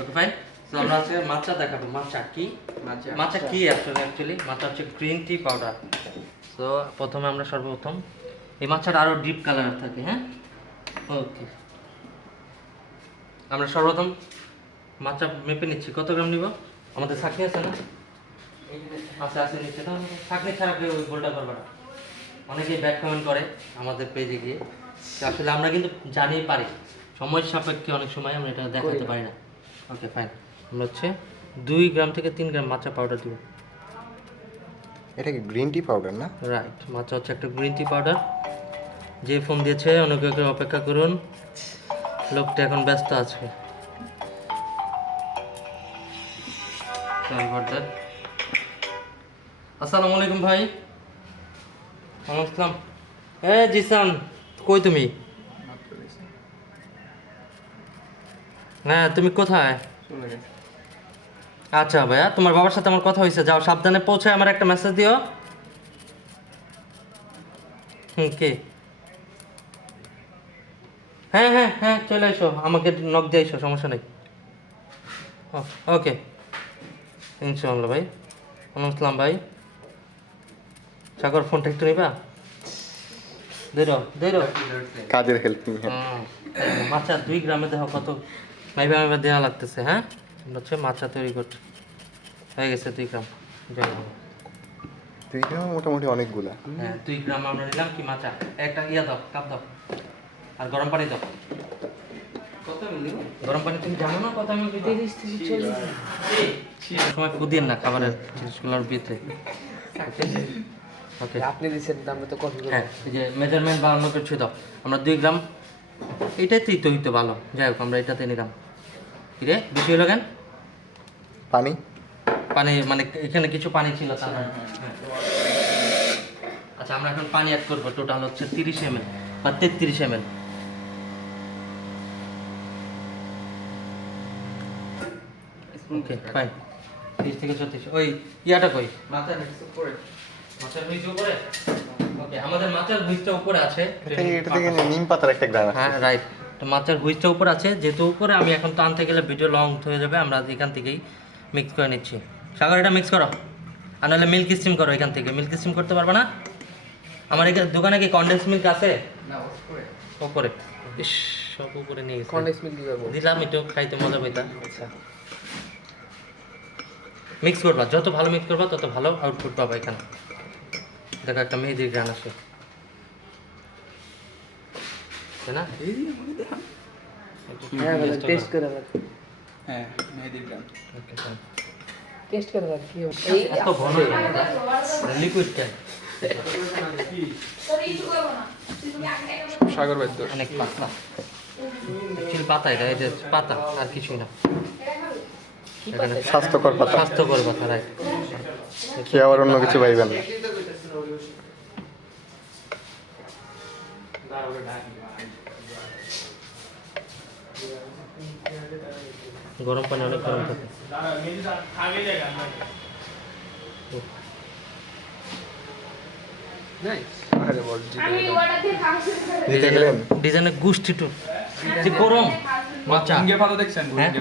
ওকে তো আমরা আজকে মাচা দেখাবো। মাচা কি? মাচা। মাচা কি আসলে অ্যাকচুয়ালি মাচা হচ্ছে গ্রিন টি পাউডার তো প্রথমে আমরা সর্বপ্রথম এই আরও ডিপ কালার থাকে হ্যাঁ? ওকে আমরা সর্বপ্রথম মেপে নিচ্ছি। কত গ্রাম নিব? আমাদের ছাকনি আছে না? আচ্ছা আছে নিচ্ছে ছাকনি ছাড়া কেউ ওই গোলটা করবে না। অনেকেই ব্যাক কমেন্ট করে আমাদের পেজে গিয়ে। আসলে আমরা কিন্তু জানিয়ে পারি। সময় সাপেক্ষে অনেক সময় আমরা এটা দেখাতে পারি না। ওকে ফাইন আমরা হচ্ছে দুই গ্রাম থেকে তিন গ্রাম মাচা পাউডার দিব। এটা কি গ্রিন টি পাউডার না? রাইট মাচা হচ্ছে একটা গ্রিন টি পাউডার যে ফোন দিয়েছে অনেকে অপেক্ষা করুন। লোকটা এখন ব্যস্ত আছে. আসসালামু আলাইকুম ভাই। ওয়ালাইকুম আসসালাম। এ জিসান কই তুমি? হ্যাঁ তুমি কোথায়? আচ্ছা ভাইয়া তোমার বাবার সাথে আমার কথা হয়েছে যাও সাবধানে পৌঁছে আমার একটা মেসেজ দিও। হুম কে? হ্যাঁ হ্যাঁ হ্যাঁ চলে এসো আমাকে নক দিয়ে এসো সমস্যা নেই। ওকে। ইনশাল্লাহ ভাই ওয়ালাইকুম আসসালাম ভাই। সাগর ফোনটা একটু নিবা? দেরো দেরো কাজের হেল্পিং মাছা দুই গ্রামে দেখো কত মাইবা মাইবা দেওয়া লাগতেছে হ্যাঁ? আমরা হচ্ছে মাছা তৈরি করছি। হয়ে গেছে দুই গ্রাম। জয় বাবা। তুই মোটামুটি অনেকগুলা। হ্যাঁ দুই গ্রাম আমরা নিলাম কি মাছা? একটা ইয়া দাও কাপ দাও। আর গরম পানি দাও। গরম পানি তুমি জানো না কত আমি দিতে দিচ্ছি সময় কুদিন না খাবারের জিনিসগুলোর ভিতরে। ওকে আপনি দিচ্ছেন আমরা তো কফি হ্যাঁ এই যে মেজারমেন্ট বা অন্য কিছু দাও। আমরা দুই গ্রাম এটাতেই তো হইতো ভালো। যাই হোক আমরা এটাতে নিলাম। কি রে বেশি হলো কেন? পানি। পানি মানে এখানে কিছু পানি ছিল। আচ্ছা আমরা এখন পানি অ্যাড করব। টোটাল হচ্ছে তিরিশ এম বা তেত্রিশ এম ওকে ফাইন তিরিশ থেকে ছত্রিশ ওই ইয়াটা কই? মাথা নিচে পড়ে মাছের হুইজ উপরে? ওকে আমাদের মাছের হুইজটা উপরে আছে। এটা থেকে নিম পাতার একটা আছে। হ্যাঁ রাইট তো মাছের হুইজটা উপরে আছে যেহেতু উপরে আমি এখন তো আনতে গেলে ভিডিও লং হয়ে যাবে আমরা এখান থেকেই মিক্স করে নিচ্ছি। সাগর এটা মিক্স করো। আর নাহলে মিল্ক স্টিম করো এখান থেকে। মিল্ক স্টিম করতে পারবে না? আমার এখানে দোকানে কি কন্ডেন্স মিল্ক আছে? ইস সব উপরে নিয়ে গেছে। কন্ডেন্স মিল্ক দিবা দিলাম একটু খাইতে মজা পাইতাম আচ্ছা। মিক্স করবা যত ভালো মিক্স করবা তত ভালো আউটপুট পাবা এখানে। দেখো একটা মেহেদির গান আছে তাই না? হ্যাঁ টেস্ট করে। হ্যাঁ গ্রাম. টেস্ট করে কি এই এত ঘন লিকুইড সাগর বাদ্য অনেক পাতলা। অ্যাকচুয়ালি পাতা এটা এটা পাতা আর কিছুই না। স্বাস্থ্যকর পাতা। স্বাস্থ্যকর পাতা রাইট খেয়ে আবার অন্য কিছু পাইবেন না গরম পানি অনেক গরম থাকে। নাইস আরে বল ডিজাইনের গোষ্ঠী টু যে গরম মাচা দেখছেন হ্যাঁ?